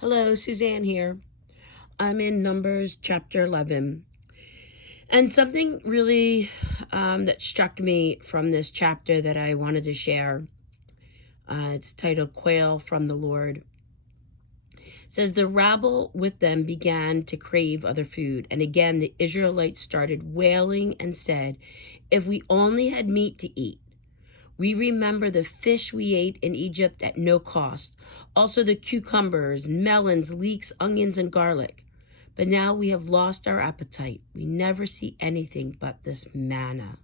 Hello, Suzanne here. I'm in Numbers chapter 11. And something really that struck me from this chapter that I wanted to share. It's titled Quail from the Lord. It says, the rabble with them began to crave other food. And again, the Israelites started wailing and said, if we only had meat to eat. We remember the fish we ate in Egypt at no cost, also the cucumbers, melons, leeks, onions, and garlic. But now we have lost our appetite. We never see anything but this manna.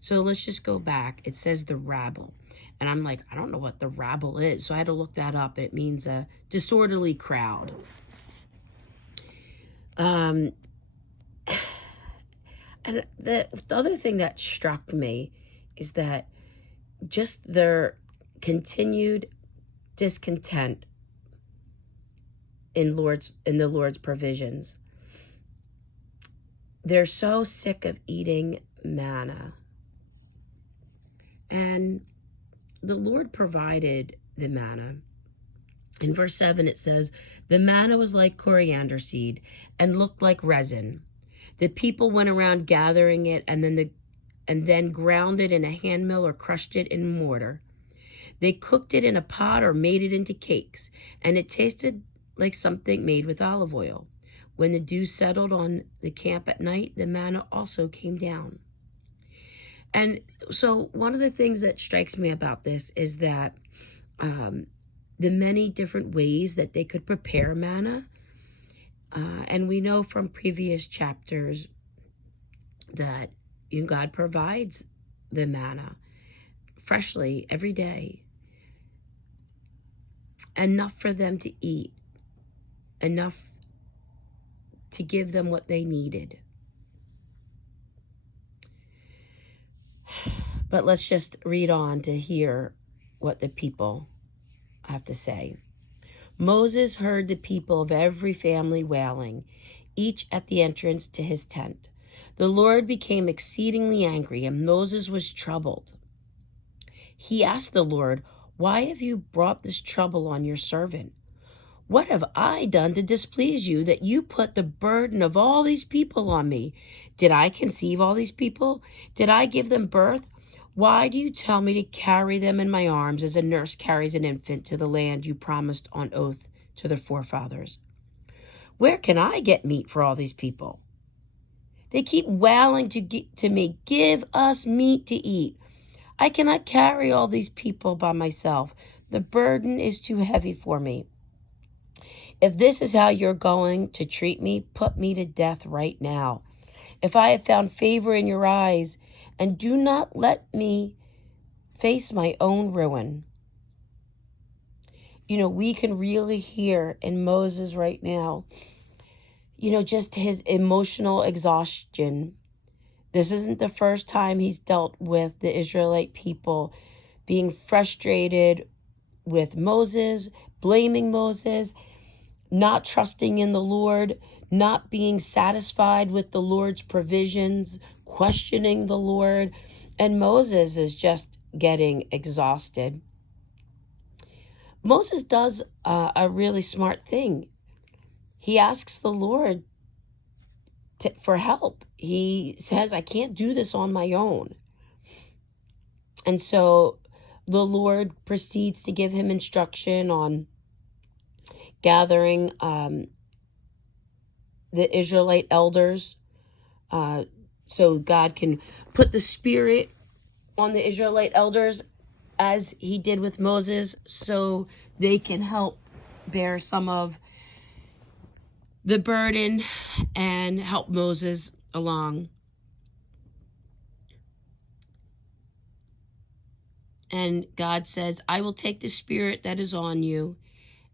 So let's just go back. It says the rabble. And I'm like, I don't know what the rabble is. So I had to look that up. It means a disorderly crowd. And the other thing that struck me is that just their continued discontent in the Lord's provisions. They're so sick of eating manna. And the Lord provided the manna. In verse 7 it says, the manna was like coriander seed and looked like resin. The people went around gathering it and then ground it in a hand mill or crushed it in mortar. They cooked it in a pot or made it into cakes, and it tasted like something made with olive oil. When the dew settled on the camp at night, the manna also came down. And so one of the things that strikes me about this is that the many different ways that they could prepare manna. And we know from previous chapters that God provides the manna freshly every day. Enough for them to eat. Enough to give them what they needed. But let's just read on to hear what the people have to say. Moses heard the people of every family wailing, each at the entrance to his tent. The Lord became exceedingly angry, and Moses was troubled. He asked the Lord, why have you brought this trouble on your servant? What have I done to displease you that you put the burden of all these people on me? Did I conceive all these people? Did I give them birth? Why do you tell me to carry them in my arms as a nurse carries an infant to the land you promised on oath to their forefathers? Where can I get meat for all these people? They keep wailing to me, give us meat to eat. I cannot carry all these people by myself. The burden is too heavy for me. If this is how you're going to treat me, put me to death right now. If I have found favor in your eyes, and do not let me face my own ruin. We can really hear in Moses right now, just his emotional exhaustion. This isn't the first time he's dealt with the Israelite people being frustrated with Moses, blaming Moses, not trusting in the Lord, not being satisfied with the Lord's provisions, questioning the Lord, and Moses is just getting exhausted. Moses does a really smart thing. He asks the Lord for help. He says, I can't do this on my own. And so the Lord proceeds to give him instruction on gathering the Israelite elders so God can put the Spirit on the Israelite elders as he did with Moses, so they can help bear some of the burden and help Moses along. And God says, I will take the Spirit that is on you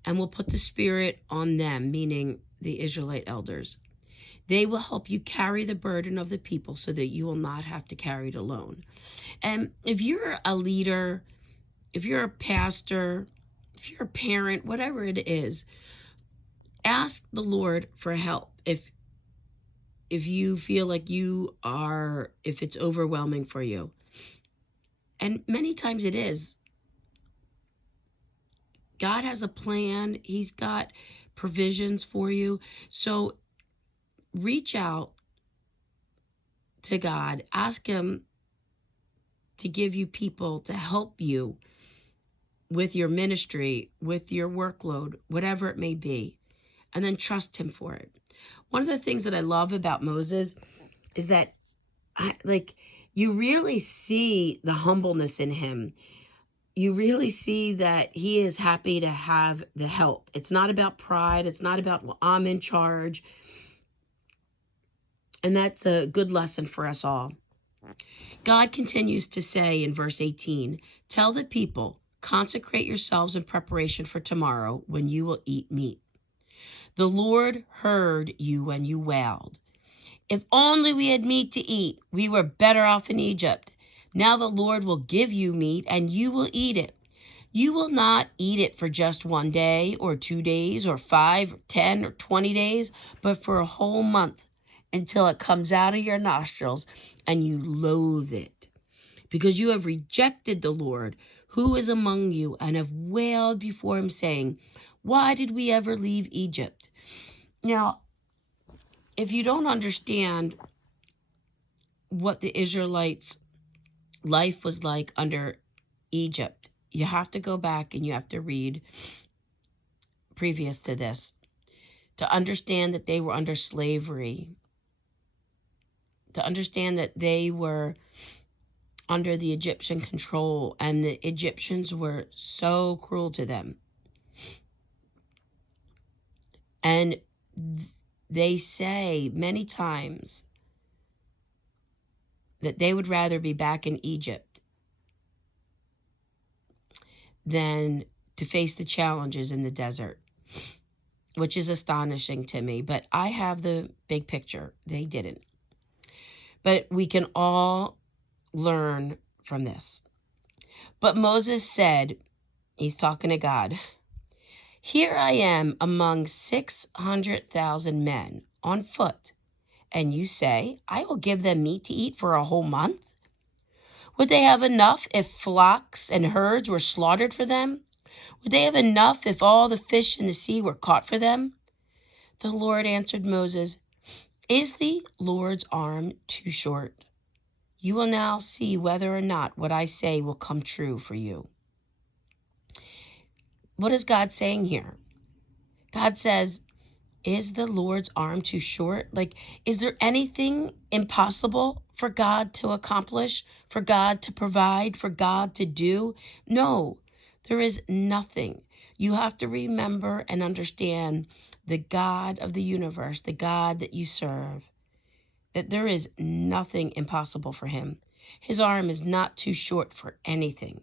and will put the Spirit on them, meaning the Israelite elders. They will help you carry the burden of the people so that you will not have to carry it alone. And if you're a leader, if you're a pastor, if you're a parent, whatever it is, ask the Lord for help. If you feel like if it's overwhelming for you. And many times it is. God has a plan. He's got provisions for you. So reach out to God. Ask him to give you people to help you with your ministry, with your workload, whatever it may be, and then trust him for it. One of the things that I love about Moses is that you really see the humbleness in him. You really see that he is happy to have the help. It's not about pride. It's not about, well, I'm in charge. And that's a good lesson for us all. God continues to say in verse 18, tell the people, consecrate yourselves in preparation for tomorrow when you will eat meat. The Lord heard you when you wailed. If only we had meat to eat, we were better off in Egypt. Now the Lord will give you meat and you will eat it. You will not eat it for just 1 day or 2 days or 5, or 10 or 20 days, but for a whole month until it comes out of your nostrils and you loathe it. Because you have rejected the Lord who is among you and have wailed before him saying, why did we ever leave Egypt? Now, if you don't understand what the Israelites' life was like under Egypt, you have to go back and you have to read previous to this to understand that they were under slavery, to understand that they were under the Egyptian control and the Egyptians were so cruel to them. And they say many times that they would rather be back in Egypt than to face the challenges in the desert, which is astonishing to me. But I have the big picture. They didn't. But we can all learn from this. But Moses said, he's talking to God, here I am among 600,000 men on foot, and you say, I will give them meat to eat for a whole month? Would they have enough if flocks and herds were slaughtered for them? Would they have enough if all the fish in the sea were caught for them? The Lord answered Moses, is the Lord's arm too short? You will now see whether or not what I say will come true for you. What is God saying here? God says, is the Lord's arm too short? Is there anything impossible for God to accomplish, for God to provide, for God to do? No, there is nothing. You have to remember and understand the God of the universe, the God that you serve, that there is nothing impossible for him. His arm is not too short for anything.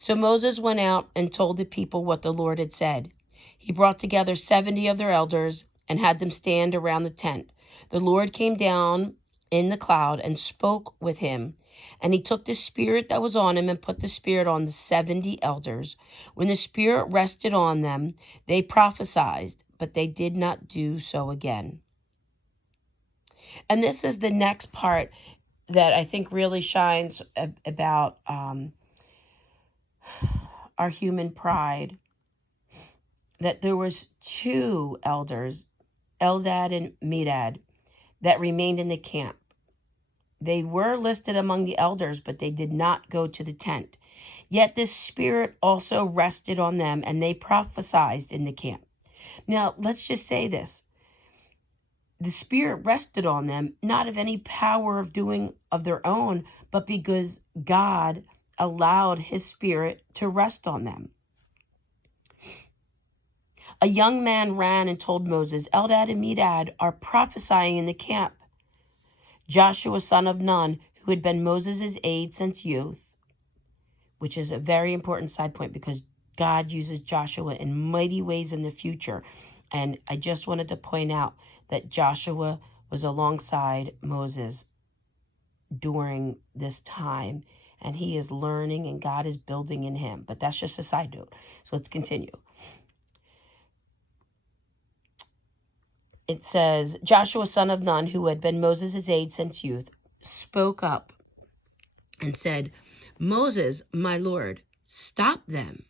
So Moses went out and told the people what the Lord had said. He brought together 70 of their elders and had them stand around the tent. The Lord came down in the cloud and spoke with him. And he took the spirit that was on him and put the spirit on the 70 elders. When the spirit rested on them, they prophesied, but they did not do so again. And this is the next part that I think really shines about our human pride, that there was 2 elders, Eldad and Medad, that remained in the camp. They were listed among the elders, but they did not go to the tent. Yet the Spirit also rested on them, and they prophesied in the camp. Now, let's just say this. The Spirit rested on them, not of any power of doing of their own, but because God allowed his Spirit to rest on them. A young man ran and told Moses, Eldad and Medad are prophesying in the camp. Joshua, son of Nun, who had been Moses' aide since youth, which is a very important side point because God uses Joshua in mighty ways in the future. And I just wanted to point out that Joshua was alongside Moses during this time, and he is learning and God is building in him. But that's just a side note. So let's continue. It says, Joshua, son of Nun, who had been Moses' aide since youth, spoke up and said, "Moses, my Lord, stop them."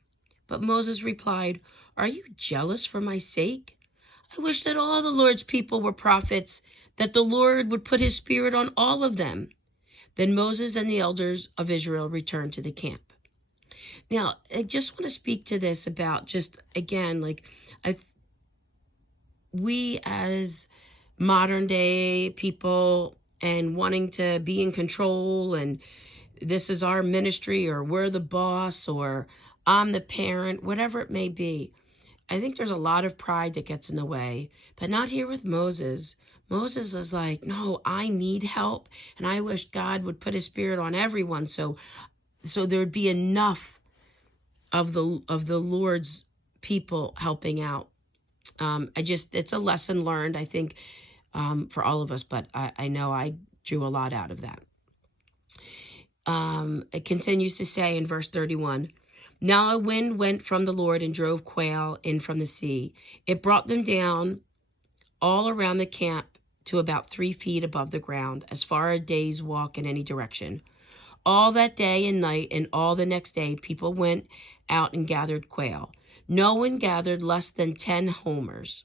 But Moses replied, "Are you jealous for my sake? I wish that all the Lord's people were prophets, that the Lord would put his spirit on all of them." Then Moses and the elders of Israel returned to the camp. Now, I just want to speak to this about just, again, like, we as modern day people and wanting to be in control, and this is our ministry, or we're the boss, or I'm the parent, whatever it may be. I think there's a lot of pride that gets in the way, but not here with Moses. Moses is like, no, I need help, and I wish God would put his spirit on everyone, so there'd be enough of the Lord's people helping out. It's a lesson learned, I think, for all of us, but I know I drew a lot out of that. It continues to say in verse 31, "Now a wind went from the Lord and drove quail in from the sea. It brought them down all around the camp to about 3 feet above the ground, as far as a day's walk in any direction. All that day and night and all the next day, people went out and gathered quail. No one gathered less than 10 homers.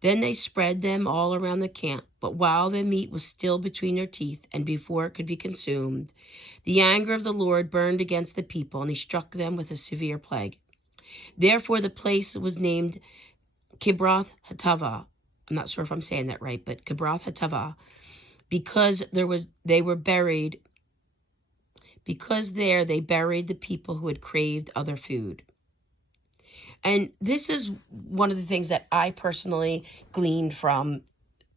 Then they spread them all around the camp, but while the meat was still between their teeth and before it could be consumed, the anger of the Lord burned against the people, and he struck them with a severe plague. Therefore the place was named Kibroth Hattava. I'm not sure if I'm saying that right, but Kibroth Hattava, because they buried the people who had craved other food." And this is one of the things that I personally gleaned from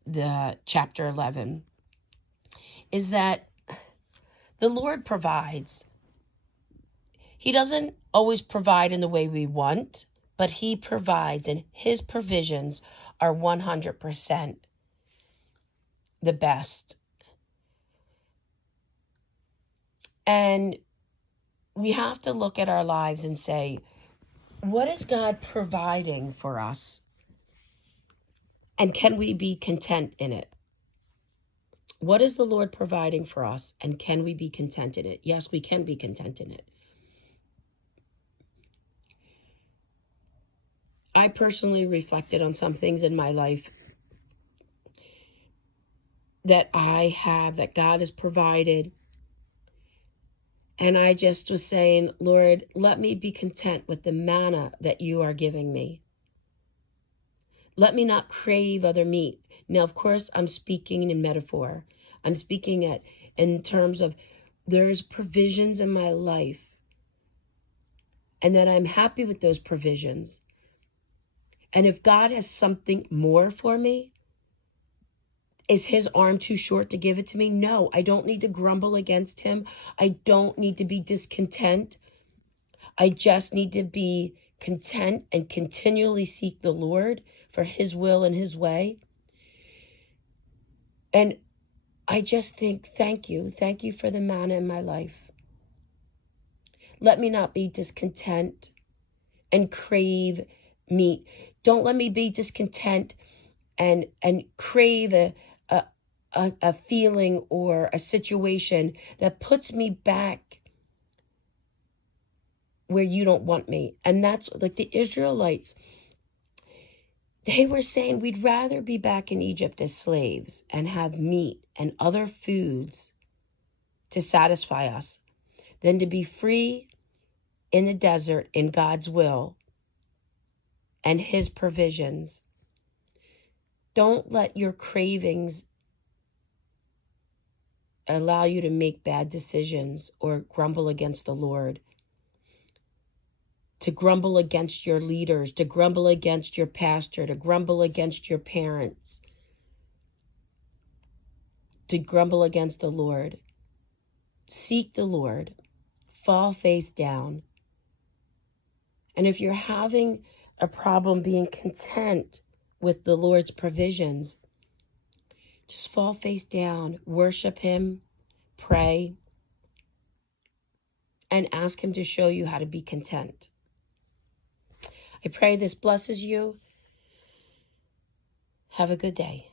the chapter 11, is that the Lord provides. He doesn't always provide in the way we want, but he provides, and his provisions are 100% the best. And we have to look at our lives and say, what is God providing for us? And can we be content in it? What is the Lord providing for us? And can we be content in it? Yes, we can be content in it. I personally reflected on some things in my life that that God has provided. And I just was saying, Lord, let me be content with the manna that you are giving me. Let me not crave other meat. Now, of course, I'm speaking in metaphor. I'm speaking in terms of there's provisions in my life, and that I'm happy with those provisions. And if God has something more for me, is his arm too short to give it to me? No, I don't need to grumble against him. I don't need to be discontent. I just need to be content and continually seek the Lord for his will and his way. And I just think, thank you. Thank you for the manna in my life. Let me not be discontent and crave meat. Don't let me be discontent and crave a feeling or a situation that puts me back where you don't want me. And that's like the Israelites. They were saying, we'd rather be back in Egypt as slaves and have meat and other foods to satisfy us than to be free in the desert in God's will and his provisions. Don't let your cravings allow you to make bad decisions or grumble against the Lord, to grumble against your leaders, to grumble against your pastor, to grumble against your parents, to grumble against the Lord. Seek the Lord. Fall face down. And if you're having a problem being content with the Lord's provisions, just fall face down, worship him, pray, and ask him to show you how to be content. I pray this blesses you. Have a good day.